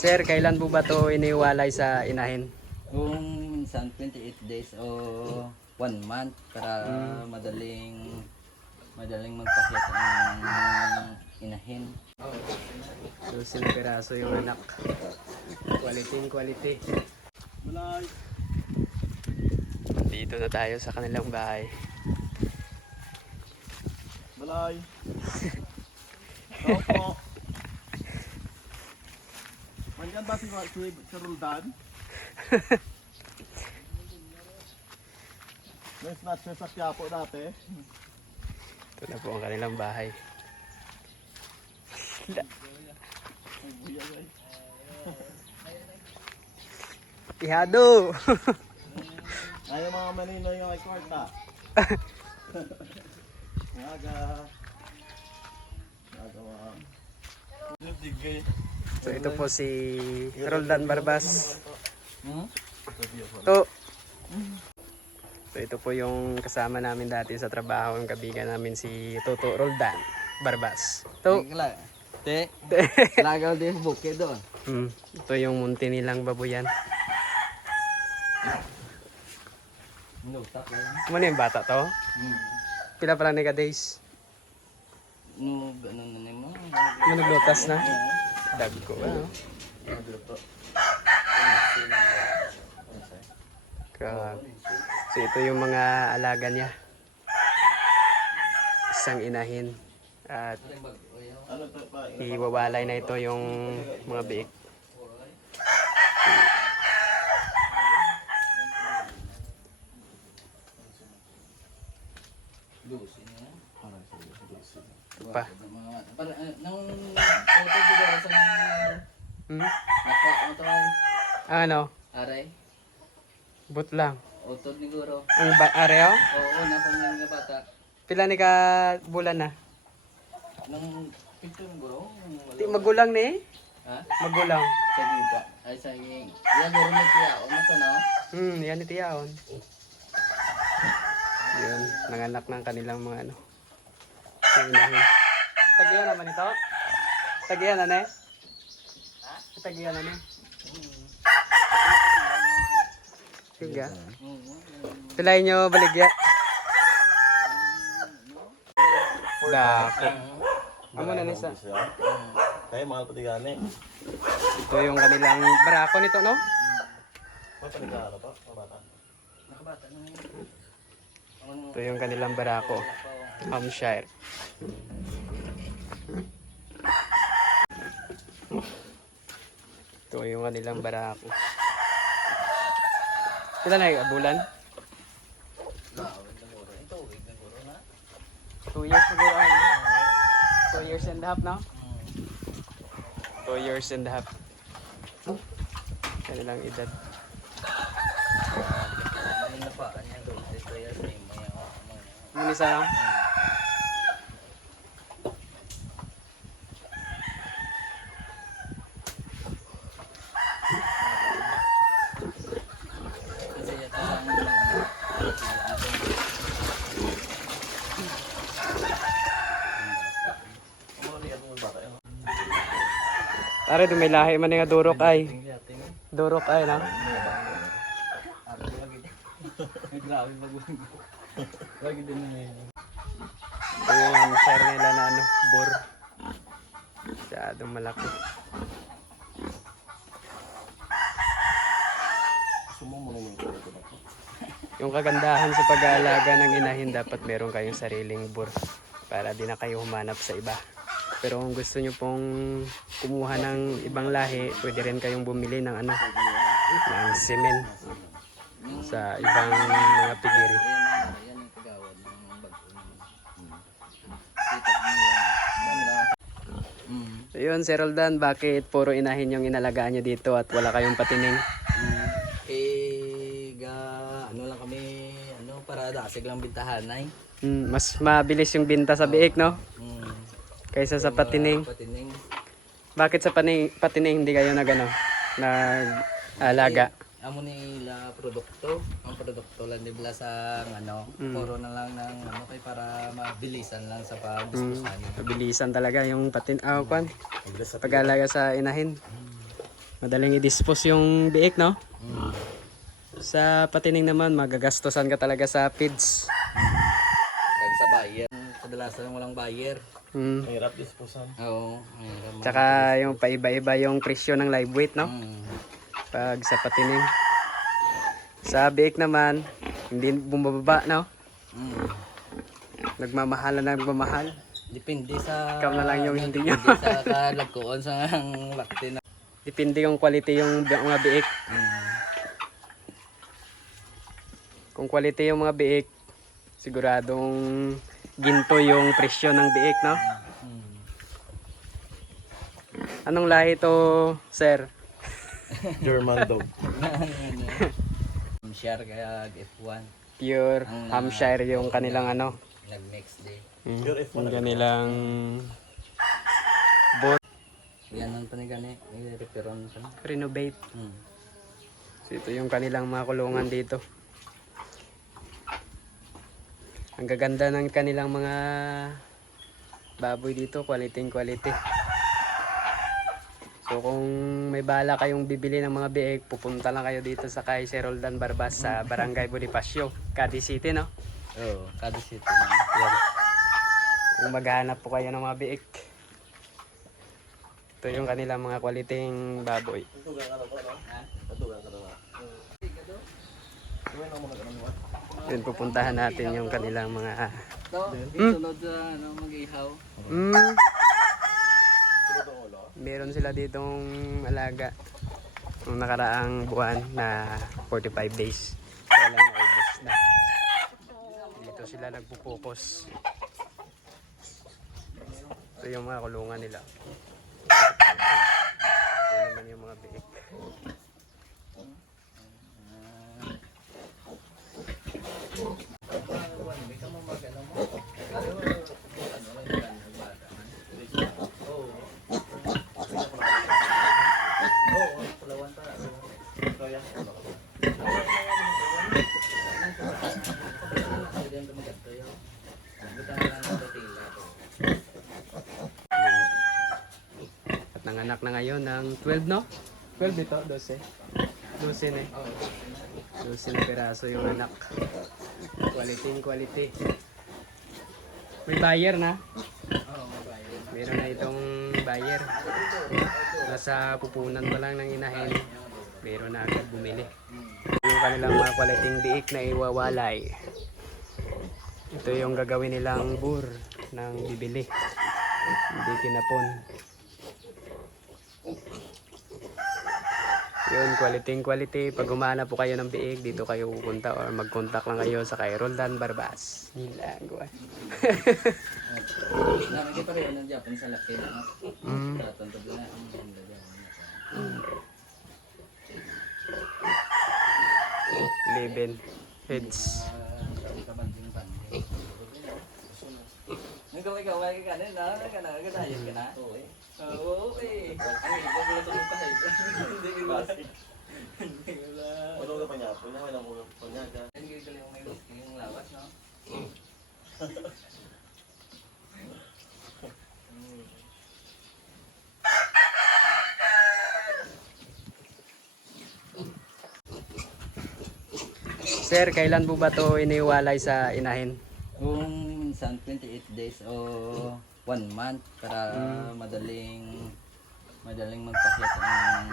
Sir, kailan po ba to iniwalay sa inahin? Kung minsan 28 days o 1 month para madaling madaling magpakit ang inahin. So, sila piraso yung anak. Quality yung quality. Balay. Dito na tayo sa kanilang bahay. Balay. Opo. Mandiyan ba si, Roldan? May snatcher sa Quiapo dati. Ito na po ang kanilang bahay. Ihado! Ayaw mga manino yung ay kwarta. Aga. Aga mga. Digay. So ito po si Roldan Barbas. Ito. So ito po yung kasama namin dati sa trabaho, yung kabigan namin si Toto Roldan Barbas. Tingla. Te. Lagaw din buke doon. Hmm, ito yung munti nilang babuyan. No, tak lang. Ano yung bata to? Hmm. Pila pa lang ni days? No, ganun na naman. Naglutas na? Dag ko. Ano? Grabe. So ito yung mga alaga niya. Isang inahin. At Ano pa? iwawalay na ito yung mga biik. Lusin na. Ito pa. Para, uh, nang auto bigaw sa Hmm? naka ano to ay Ano? aray But lang. auto ni guro. Ang ba areo? Oo, na pang nga bata. Pila ni ka bulan na? Nang pito guro. Di magulang ni? Ha? Magulang. Sa gipa. Ay sa gi. Ya guro ni tiya o mo to no. Hmm, yan ni Tiyaon. Yun, nanganak ng kanilang mga ano. Yung inahin. Tagiyan naman ito? Tagiyan na ne? Tagiyan na ne? Suga. Pilay nyo baligya. Dako. Amo na nisa. Kaya mahal pati gani. Ito yung kanilang barako nito, no? Pa? Mabata. Nakabata na. Ito yung kanilang barako. Hampshire. Ito yung kanilang barako. Sila na yung abulan? Ito. Two years siguro ano? Two years and a half na? Two years and a half. Kanilang edad. Ano na pa kanya do. Ito ya sa imo ya. Ano isa lang? Kasi ya ta Tara, dumilahi man nga durok ay. Durok ay na. Grabe baguhin. Lagi din yung Hampshire nila na ano, bor. Masyadong malaki. Yung kagandahan sa pag-aalaga ng inahin, dapat meron kayong sariling bur para di na kayo humanap sa iba. Pero kung gusto nyo pong kumuha ng ibang lahi, pwede rin kayong bumili ng ano, ng semen sa ibang mga pigiri. Ayan, ayan yung kagawad ng bago naman. Kita mo lang. Mm. So yun, Sir Roldan, bakit puro inahin yung inalagaan nyo dito at wala kayong patining? Mm. Eh, ga, ano lang kami, ano, para dasig lang bintahan, ay. Hmm, mas mabilis yung binta sa biik, no? Mm. Kaysa sa patining. Patining. Bakit sa pani- patining hindi kayo nag, ano, nag-alaga? Amo nila produkto, ang produkto lang di bala sa ano, puro na lang ng ano kay para mabilisan lang sa pagdiskusan. Mabilisan talaga yung patin, ah, kwan, pag-alaga sa inahin. Madaling i-dispose yung biik, no? Mm. Sa patining naman, magagastosan ka talaga sa feeds. Buyer. Kadalasan walang buyer. Mm. Mahirap disposan. Oo. mahirap Tsaka yung paiba-iba yung presyo ng live weight, no? Mm. Pag sa patining. Sa biik naman, hindi bumababa, no? Mm. Nagmamahal na nagmamahal. Depende sa... Ikaw na lang yung hindi nyo. Depende sa kalagkoon sa lakti na. Depende yung quality yung mga biik. Mm. Kung quality yung mga biik, siguradong ginto yung presyo ng biik, no? Anong lahi to, sir? German dog. Share kaya F1. Pure Hampshire yung kanilang ano. Nag-next day. Mm, Pure F1 yung kanilang bot Yan ang panigani. Nag-referon pa na. renovate. Mm. So, ito yung kanilang mga kulungan dito. Ang gaganda ng kanilang mga baboy dito, quality quality. So kung may bala kayong bibili ng mga biik, pupunta lang kayo dito sa kay Sir Roldan Barbas sa Barangay Bonifacio, Cadiz City, no? Oo. Kada city. Yan. Kung maghahanap po kayo ng mga biik. Ito yung kanilang mga quality baboy. Tutugan ka na ba, no? Tutugan ka na ba? Gawin ako muna ganun ba? Yun, pupuntahan natin yung kanilang mga... Sa ano. Mm, ulo. meron sila ditong alaga nung nakaraang buwan na 45 days. Kaya lang naubos na. Dito sila nagpo-focus. Ito yung mga kulungan nila. Ito naman yung mga biik. Nanganak na ngayon ng 12 no? 12 ito, 12. 12 na eh. 12 na piraso yung anak. Quality yung quality. May buyer na. Meron na itong buyer. Nasa pupunan pa lang ng inahin. Meron na agad bumili. Yung kanilang mga quality biik na iwawalay. Ito yung gagawin nilang bur ng bibili. Hindi kinapon. Yun, quality quality. Pag humana po kayo ng biig, dito kayo pupunta or mag-contact lang kayo sa kay Roldan Barbas. Yun lang, gawa. Nakikita rin ng Japan sa laki na. Mm. 11 heads. Ikaw ikaw ay ka na na ka na ka na ka na. Oo eh. Ay, bago sa pa Hindi ko ba. Hindi ko niya? Lang niya. Hindi may yung lawas no. Sir, kailan po ba to iniwalay sa inahin? Kung minsan 28 days o 1 month para madaling madaling magpahit ang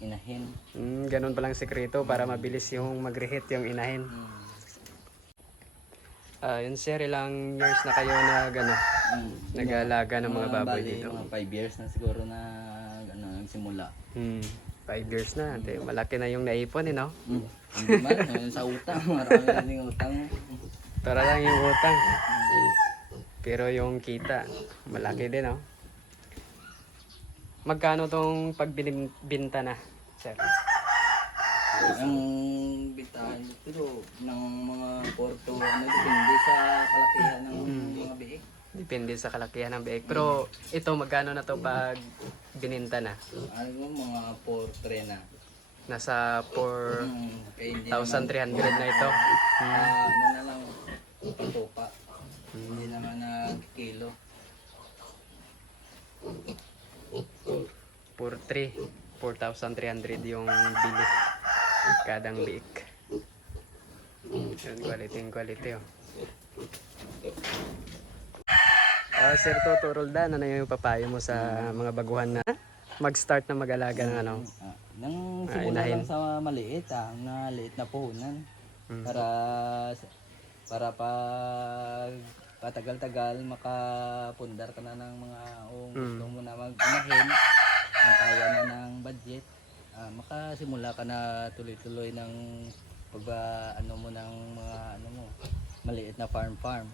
inahin. Mm, ganun palang sekreto para mabilis yung mag-reheat yung inahin. Hmm. Ah, yun sir, ilang years na kayo na gano, Mm. nag-aalaga ng mga baboy bali, dito? Mga 5 years na siguro na ano, nagsimula. Hmm, five years na. Ate, malaki na yung naipon eh, no? Mm. Hindi man, sa utang. Marami na ding utang. Para lang yung utang. Pero yung kita, malaki din, no? Magkano tong pagbinta na, sir? Ang bitahan pero ng mga porto, ano, depende sa kalakihan ng mga biik. Depende sa kalakihan ng biik. Pero ito, magkano na to pag bininta na? Ano mga portre na. Nasa 4,300 Mm, na ito. ah, ano na lang, patupa. Hindi naman na kilo. 4,300. 4,300 yung bili. Kadang biik. Yun, quality yung quality oh. Ah, Sir Toto Roldan, ano yung papayo mo sa mga baguhan na mag-start na mag-alaga ng ano? Ah, nang Ah, simula inahin. lang sa maliit ah, na liit na puhunan. Mm. Para para pag patagal-tagal makapundar ka na ng mga kung Mm. gusto mo na mag-inahin, na kaya na ng budget, ah, makasimula ka na tuloy-tuloy ng pag ano mo ng mga ano mo maliit na farm farm.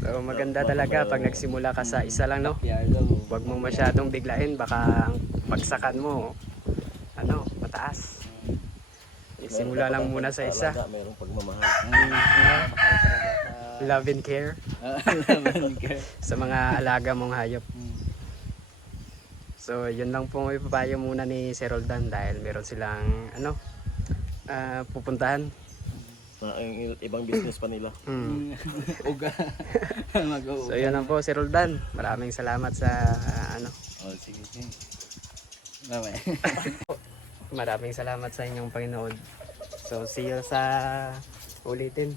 So maganda talaga pag nagsimula ka sa isa lang no. Huwag mo masyadong biglain baka ang pagsakan mo ano, mataas. Simula lang muna sa isa. Merong pagmamahal. Love and care sa mga alaga mong hayop. So, yun lang po may papayo muna ni Sir Roldan dahil meron silang ano ah, pupuntahan. Na ibang business pa nila. Mm. Uga. So, yun lang po Sir Roldan. Maraming salamat sa ah, ano. Oh, sige, sige. Mamaya. Maraming salamat sa inyong Panginoon. So, see you sa ulitin.